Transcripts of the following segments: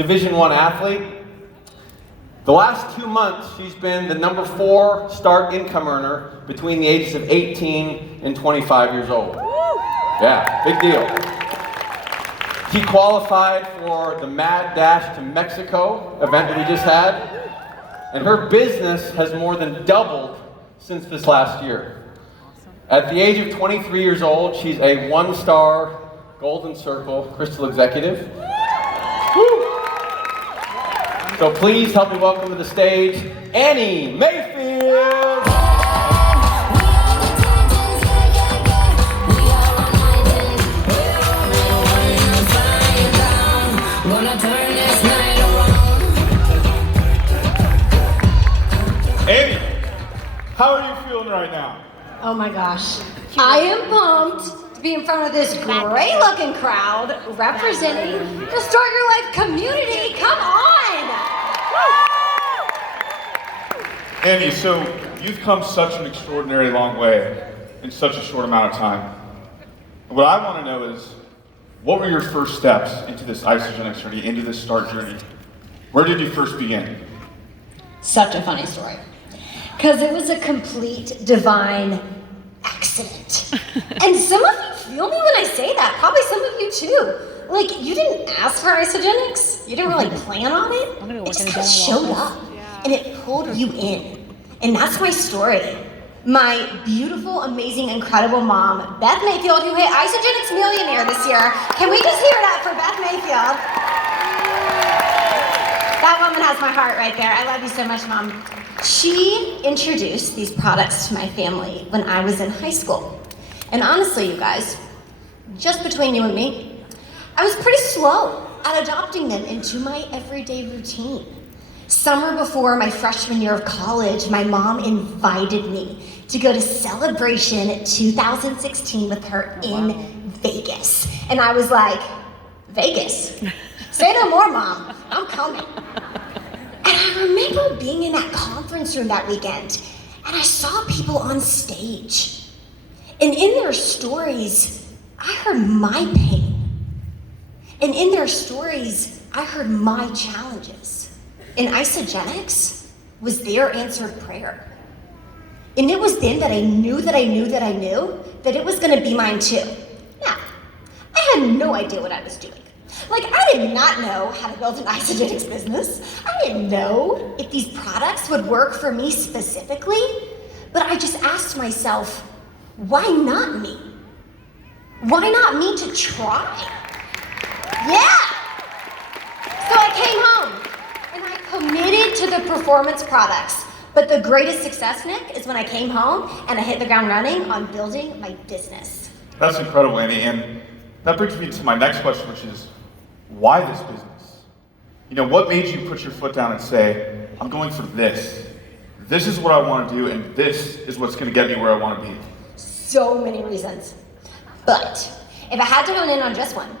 Division I athlete. The last 2 months, she's been the number 4 start income earner between the ages of 18 and 25 years old. Yeah, big deal. She qualified for the Mad Dash to Mexico event that we just had, and her business has more than doubled since this last year. At the age of 23 years old, she's a 1-star Golden Circle Crystal Executive. Woo! So please help me welcome to the stage, Annie Mayfield. Annie, how are you feeling right now? Oh my gosh. I am pumped to be in front of this great looking crowd representing the Start Your Life community. Come on! Annie, so you've come such an extraordinary long way in such a short amount of time. What I want to know is, what were your first steps into this Isagenix journey, into this START journey? Where did you first begin? Such a funny story. Because it was a complete divine accident. And some of you feel me when I say that. Probably some of you too. Like, you didn't ask for Isagenix. You didn't really plan on it. It just kind of showed up. And it pulled you in. And that's my story. My beautiful, amazing, incredible mom, Beth Mayfield, who hit Isagenix Millionaire this year. Can we just hear that for Beth Mayfield? That woman has my heart right there. I love you so much, Mom. She introduced these products to my family when I was in high school. And honestly, you guys, just between you and me, I was pretty slow at adopting them into my everyday routine. Summer before my freshman year of college, my mom invited me to go to Celebration 2016 with her in Vegas. And I was like, Vegas? Say no more, Mom. I'm coming. And I remember being in that conference room that weekend, and I saw people on stage. And in their stories, I heard my pain. And in their stories, I heard my challenges. And Isagenix was their answered prayer. And it was then that I knew that it was gonna be mine too. Now, I had no idea what I was doing. Like, I did not know how to build an Isagenix business. I didn't know if these products would work for me specifically, but I just asked myself, why not me? Why not me to try? Yeah! So I came home and I committed to the performance products. But the greatest success, Nick, is when I came home and I hit the ground running on building my business. That's incredible, Annie, and that brings me to my next question, which is, why this business? You know, what made you put your foot down and say, I'm going for this. This is what I want to do, and this is what's going to get me where I want to be. So many reasons. But if I had to hone in on just one,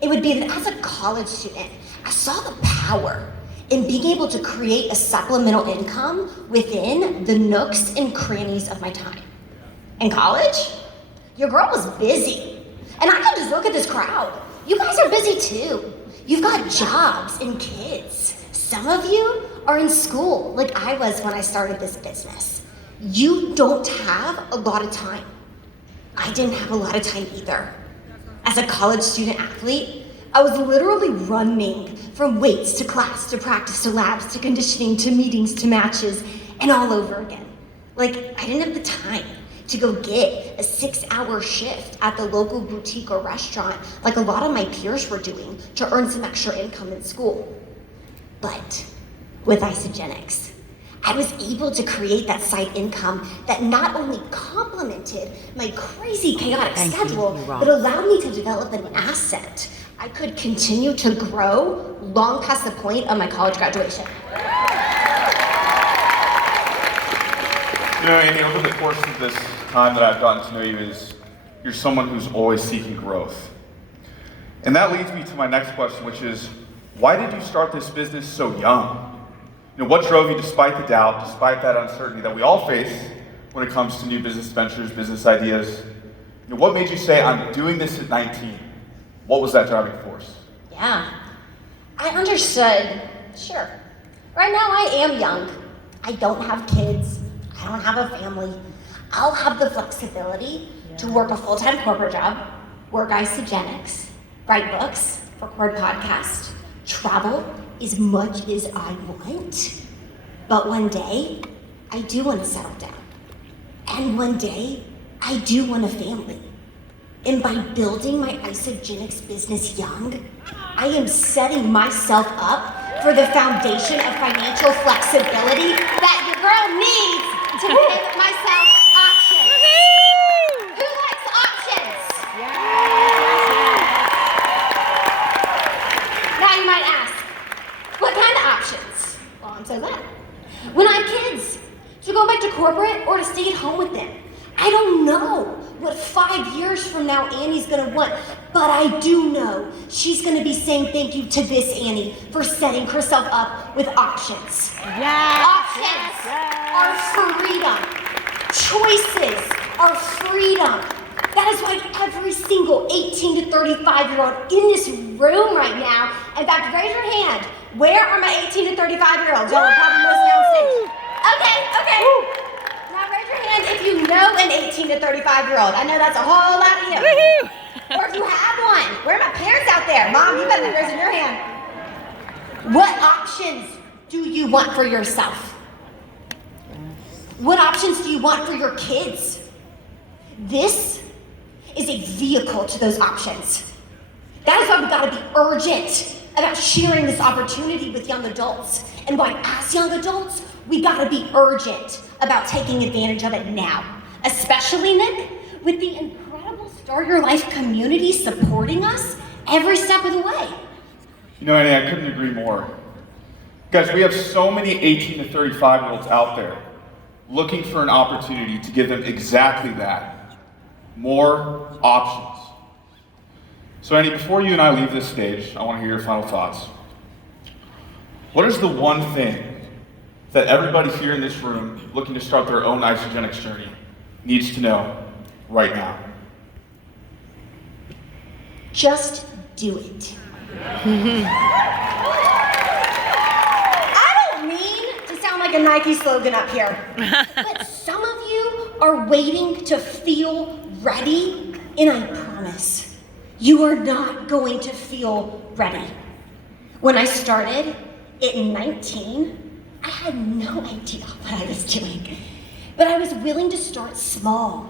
it would be that as a college student, I saw the power in being able to create a supplemental income within the nooks and crannies of my time. In college, your girl was busy. And I could just look at this crowd. You guys are busy too. You've got jobs and kids. Some of you are in school like I was when I started this business. You don't have a lot of time. I didn't have a lot of time either. As a college student athlete, I was literally running from weights to class to practice to labs to conditioning to meetings to matches and all over again. Like, I didn't have the time to go get a 6-hour shift at the local boutique or restaurant like a lot of my peers were doing to earn some extra income in school. But with Isagenix, I was able to create that side income that not only complemented my crazy chaotic schedule, but allowed me to develop an asset I could continue to grow long past the point of my college graduation. You know, Annie, over the course of this time that I've gotten to know you, you're someone who's always seeking growth. And that leads me to my next question, which is, why did you start this business so young? You know, what drove you despite the doubt, despite that uncertainty that we all face when it comes to new business ventures, business ideas? You know, what made you say, I'm doing this at 19? What was that driving force? Yeah. I understood. Sure. Right now I am young. I don't have kids. I don't have a family. I'll have the flexibility to work a full-time corporate job, work Isagenix, write books, record podcasts, travel as much as I want. But one day, I do want to settle down. And one day, I do want a family. And by building my Isagenix business young, I am setting myself up for the foundation of financial flexibility that your girl needs to give myself options. Who likes options? Now you might ask, what kind of options? Well, I'm so glad. When I have kids, to go back to corporate or to stay at home with them. I don't know what 5 years from now Annie's gonna want, but I do know she's gonna be saying thank you to this Annie for setting herself up with options. Yes. Options are freedom. Choices are freedom. That is why every single 18 to 35-year-old in this room right now, in fact, raise your hand. Where are my 18 to 35-year-olds? Y'all are probably mostly on stage. Okay. Now raise your hand if you know an 18 to 35-year-old. I know that's a whole lot of you. Or if you have one. Where are my parents out there? Mom, you better be raising your hand. What options do you want for yourself? What options do you want for your kids? This is a vehicle to those options. That is why we've got to be urgent about sharing this opportunity with young adults. And why, as young adults, we got to be urgent about taking advantage of it now. Especially, Nick, with the incredible Start Your Life community supporting us every step of the way. You know, Annie, I couldn't agree more. Guys, we have so many 18 to 35-year-olds out there looking for an opportunity to give them exactly that, more options. So Annie, before you and I leave this stage, I want to hear your final thoughts. What is the one thing that everybody here in this room looking to start their own Isagenix journey needs to know right now? Just do it. I don't mean to sound like a Nike slogan up here, but some of you are waiting to feel ready, and I promise you are not going to feel ready. When I started at 19, I had no idea what I was doing, but I was willing to start small,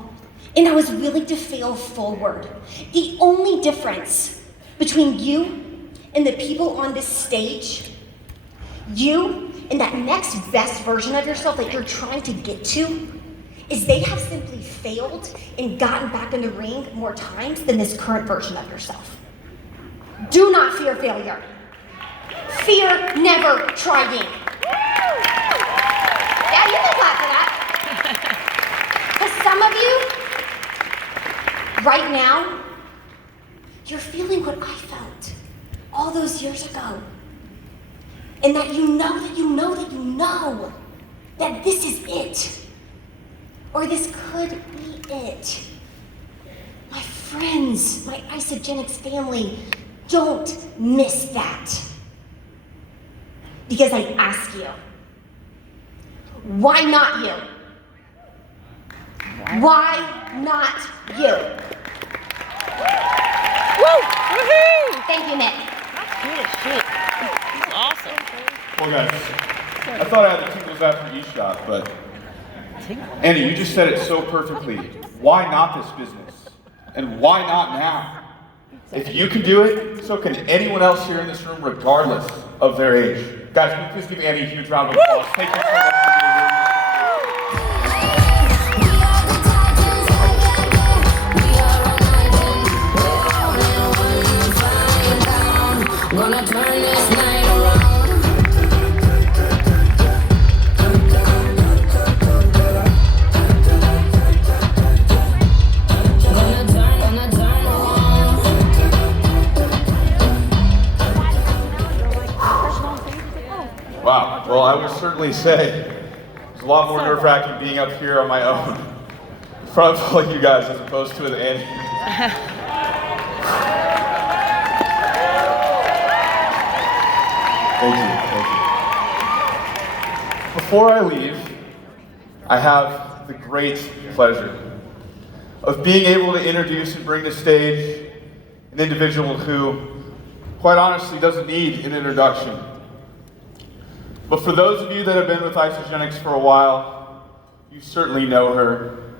and I was willing to fail forward. The only difference between you and the people on this stage, you and that next best version of yourself that you're trying to get to, is they have simply failed and gotten back in the ring more times than this current version of yourself. Do not fear failure. Fear never trying. Yeah, you can clap for that. Because some of you, right now, you're feeling what I felt all those years ago. And that you know that this is it. Or this could be it. My friends, my Isagenix family, don't miss that. Because I ask you, why not you? Why not you? Woo! Woohoo! Thank you, Nick. Good shit. Awesome. Well, guys, I thought I had the tingles after each shot, but Annie, you just said it so perfectly. Why not this business? And why not now? If you can do it, so can anyone else here in this room, regardless of their age. Guys, can you please give Annie a huge round of applause? Thank you so much for being here. Gonna turn this night around. Gonna turn around. Wow, well, I would certainly say it's a lot more nerve-wracking being up here on my own in front of all you guys as opposed to with Annie. Thank you. Before I leave, I have the great pleasure of being able to introduce and bring to stage an individual who, quite honestly, doesn't need an introduction. But for those of you that have been with Isagenix for a while, you certainly know her.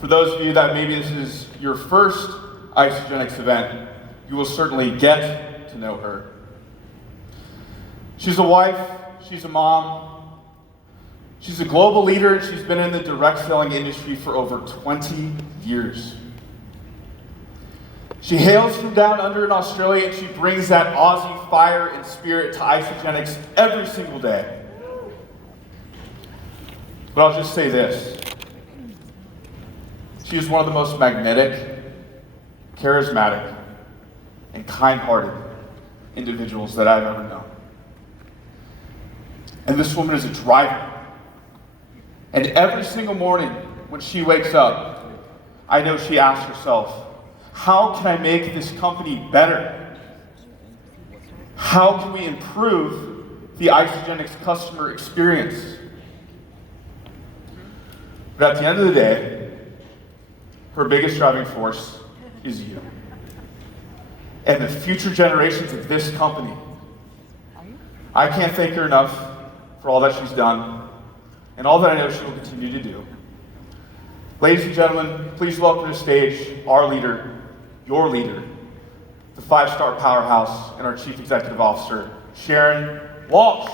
For those of you that maybe this is your first Isagenix event, you will certainly get to know her. She's a wife, she's a mom, she's a global leader, and she's been in the direct selling industry for over 20 years. She hails from down under in Australia, and she brings that Aussie fire and spirit to Isagenix every single day. But I'll just say this. She is one of the most magnetic, charismatic, and kind-hearted individuals that I've ever known. And this woman is a driver. And every single morning when she wakes up, I know she asks herself, how can I make this company better? How can we improve the Isagenix customer experience? But at the end of the day, her biggest driving force is you. And the future generations of this company. I can't thank her enough for all that she's done and all that I know she will continue to do. Ladies and gentlemen, please welcome to the stage our leader, your leader, the 5-star powerhouse and our Chief Executive Officer, Sharon Walsh.